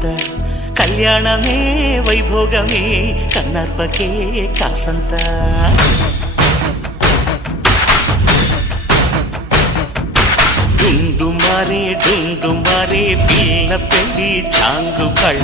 పూట కళ్యాణమే వైభోగమే కన్నర్పకే కాసంత డుండు మారే పిల్ల పెళ్లి చాంగు కళ్ళ